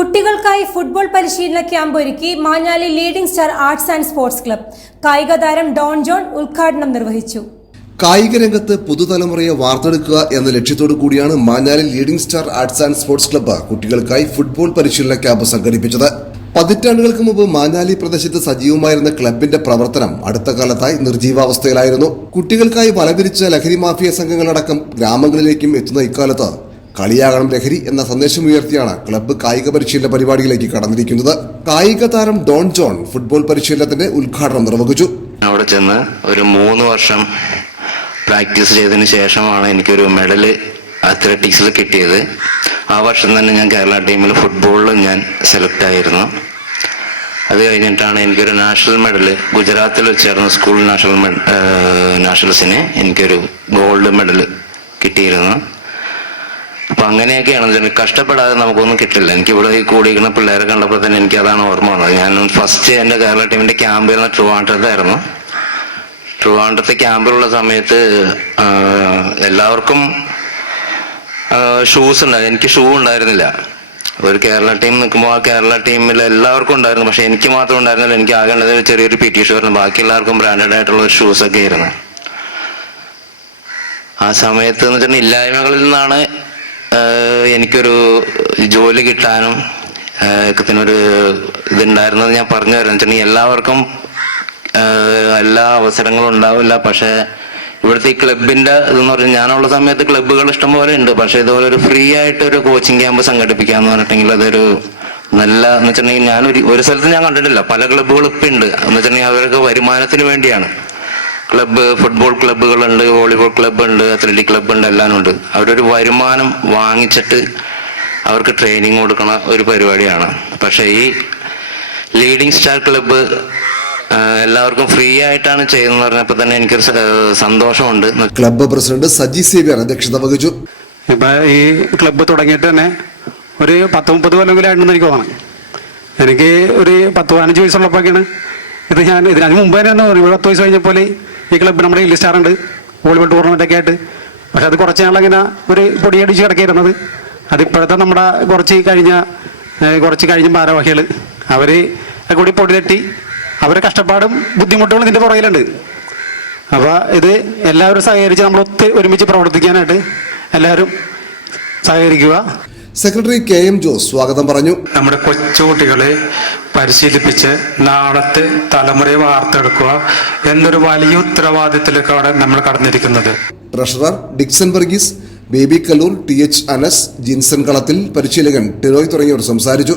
കുട്ടികൾക്കായി ഫുട്ബോൾ പരിശീലന ക്യാമ്പ് ഒരുക്കി Manjali leading star arts and sports club. കായിക താരം ഡോൺ ജോൺ ഉദ്ഘാടനം നിർവഹിച്ചു. കായിക രംഗത്ത് പുതുതലമുറയെ വാർത്തെടുക്കുക എന്ന ലക്ഷ്യത്തോടു കൂടിയാണ് Manjali leading star arts and sports club കുട്ടികൾക്കായി ഫുട്ബോൾ പരിശീലന ക്യാമ്പ് സംഘടിപ്പിച്ചത്. പതിറ്റാണ്ടുകൾക്ക് മുമ്പ് മാഞ്ഞാലി പ്രദേശത്ത് സജീവമായിരുന്ന ക്ലബിന്റെ പ്രവർത്തനം അടുത്ത കാലത്തായി നിർജീവാവസ്ഥയിലായിരുന്നു. കുട്ടികൾക്കായി വലവിരിച്ച ലഹരി മാഫിയ സംഘങ്ങളടക്കം ഗ്രാമങ്ങളിലേക്കും എത്തുന്ന ഇക്കാലത്ത് കളിയാകണം ലഹരി എന്ന സന്ദേശമുയർത്തിയാണ് ക്ലബ്ബ് കായിക പരിശീലന പരിപാടിയിലേക്ക് കടന്നിരിക്കുന്നത്. കായിക താരം ഡോൺ ജോൺ ഫുട്ബോൾ പരിശീലനത്തിന്റെ ഉദ്ഘാടനം നിർവഹിച്ചു. അവിടെ ചെന്ന് ഒരു 3 വർഷം പ്രാക്ടീസ് ചെയ്തതിന് ശേഷമാണ് എനിക്കൊരു മെഡല് അത്ലറ്റിക്സിൽ കിട്ടിയത്. ആ വർഷം തന്നെ ഞാൻ കേരള ടീമിൽ ഫുട്ബോളിൽ ഞാൻ സെലക്ട് ആയിരുന്നു. അത് കഴിഞ്ഞിട്ടാണ് എനിക്കൊരു നാഷണൽ മെഡല് ഗുജറാത്തിൽ വെച്ചായിരുന്നു സ്കൂൾ നാഷണൽസിന് എനിക്കൊരു ഗോൾഡ് മെഡല് കിട്ടിയിരുന്നു. അപ്പൊ അങ്ങനെയൊക്കെയാണ്, കഷ്ടപ്പെടാതെ നമുക്കൊന്നും കിട്ടില്ല. എനിക്ക് ഇവിടെ കൂടിയിരിക്കുന്ന പിള്ളേരെ കണ്ടപ്പോൾ തന്നെ എനിക്ക് അതാണ് ഓർമ്മ വന്നത്. ഞാൻ ഫസ്റ്റ് എൻ്റെ കേരള ടീമിന്റെ ക്യാമ്പ് ചെയ്യുന്ന ട്രിവാൻഡ്രത്തായിരുന്നു. ട്രിവാൻഡ്രത്തെ ക്യാമ്പിലുള്ള സമയത്ത് എല്ലാവർക്കും ഷൂസ് ഉണ്ടായിരുന്നു. എനിക്ക് ഷൂ ഉണ്ടായിരുന്നില്ല. ഒരു കേരള ടീം നിൽക്കുമ്പോൾ ആ കേരള ടീമിൽ എല്ലാവർക്കും ഉണ്ടായിരുന്നു, പക്ഷെ എനിക്ക് മാത്രം ഉണ്ടായിരുന്നില്ല. എനിക്ക് ആകെ ഉള്ളത് ചെറിയൊരു PT ഷൂ ആയിരുന്നു. ബാക്കി എല്ലാവർക്കും ബ്രാൻഡഡ് ആയിട്ടുള്ള ഷൂസ് ഒക്കെ ആയിരുന്നു. ആ സമയത്ത് എന്ന് വെച്ചിട്ടുണ്ടെങ്കിൽ ഇല്ലായ്മകളിൽ നിന്നാണ് എനിക്കൊരു ജോലി കിട്ടാനും ഒരു ഇതുണ്ടായിരുന്നത് ഞാൻ പറഞ്ഞു തരാം. വെച്ചിട്ടുണ്ടെങ്കിൽ എല്ലാവർക്കും എല്ലാ അവസരങ്ങളും ഉണ്ടാവില്ല. പക്ഷെ ഇവിടുത്തെ ഈ ക്ലബിന്റെ ഇതെന്ന് പറഞ്ഞാൽ ഞാനുള്ള സമയത്ത് ക്ലബ്ബുകൾ ഇഷ്ടംപോലെ ഉണ്ട്. പക്ഷെ ഇതുപോലെ ഒരു ഫ്രീ ആയിട്ട് ഒരു കോച്ചിങ് ക്യാമ്പ് സംഘടിപ്പിക്കാന്ന് പറഞ്ഞിട്ടുണ്ടെങ്കിൽ അതൊരു നല്ല എന്ന് വെച്ചിട്ടുണ്ടെങ്കിൽ ഞാൻ ഒരു സ്ഥലത്ത് ഞാൻ കണ്ടിട്ടില്ല. പല ക്ലബ്ബുകൾ ഇപ്പം ഉണ്ട്. എന്ന് വെച്ചിട്ടുണ്ടെങ്കിൽ അവർക്ക് വരുമാനത്തിന് വേണ്ടിയാണ്. ക്ലബ്ബ്, ഫുട്ബോൾ ക്ലബ്ബുകളുണ്ട്, വോളിബോൾ ക്ലബ്ബ് ഉണ്ട്, അത്ലറ്റിക് ക്ലബ്ബ് ഉണ്ട്, എല്ലാം ഉണ്ട്. അവരൊരു വരുമാനം വാങ്ങിച്ചിട്ട് അവർക്ക് ട്രെയിനിങ് കൊടുക്കണ ഒരു പരിപാടിയാണ്. പക്ഷെ ഈ ലീഡിംഗ് സ്റ്റാർ ക്ലബ്ബ് എല്ലാവർക്കും ഫ്രീ ആയിട്ടാണ് ചെയ്യുന്നത് പറഞ്ഞപ്പോൾ തന്നെ എനിക്കൊരു സന്തോഷമുണ്ട്. ക്ലബ്ബ് പ്രസിഡന്റ് സജി സേവ്യർ അധ്യക്ഷത വഹിച്ചു. ഇപ്പൊ ഈ ക്ലബ്ബ് തുടങ്ങിയിട്ട് തന്നെ ഒരു 10-30 കൊല്ലമെങ്കിലായിട്ടുണ്ടെന്ന് എനിക്ക് തോന്നണം. എനിക്ക് ഒരു 10-15 വയസ്സുള്ളപ്പോഴൊക്കെയാണ് ഇത് ഞാൻ ഇതിനു മുമ്പ് തന്നെ ഇവിടെ 10 വയസ്സ് കഴിഞ്ഞപ്പോൾ ഈ ക്ലബ്ബ് നമ്മുടെ ലീഡിംഗ് സ്റ്റാർ ഉണ്ട്, വോളിബോൾ ടൂർണമെന്റ് ഒക്കെ ആയിട്ട്. പക്ഷെ അത് കുറച്ച് നാളങ്ങനെ ഒരു പൊടിയടിച്ച് കിടക്കിയിരുന്നത്. അതിപ്പോഴത്തെ നമ്മുടെ കുറച്ച് കഴിഞ്ഞ ഭാരവാഹികൾ അവർ കൂടി പൊടി തട്ടി അവരെ കഷ്ടപ്പാടും ബുദ്ധിമുട്ടുകളും ഇതിൻ്റെ പുറകിലുണ്ട്. അപ്പോൾ ഇത് എല്ലാവരും സഹകരിച്ച് നമ്മൾ ഒരുമിച്ച് പ്രവർത്തിക്കാനായിട്ട് എല്ലാവരും സഹകരിക്കുക. സെക്രട്ടറി KM ജോസ് സ്വാഗതം പറഞ്ഞു. നമ്മുടെ കൊച്ചുകുട്ടികളെ പരിശീലിപ്പിച്ച് നാളത്തെ തലമുറയെ വാർത്തെടുക്കുക എന്നൊരു വലിയ ഉത്തരവാദിത്തത്തിലേക്കാണ് നമ്മൾ കടന്നിരിക്കുന്നത്. ട്രഷറർ ഡിക്സൺ വർഗീസ്, ബേബി കല്ലൂർ, TH അനസ്, ജിൻസൺ കളത്തിൽ, പരിശീലകൻ ടിനോയ് തുടങ്ങിയവർ സംസാരിച്ചു.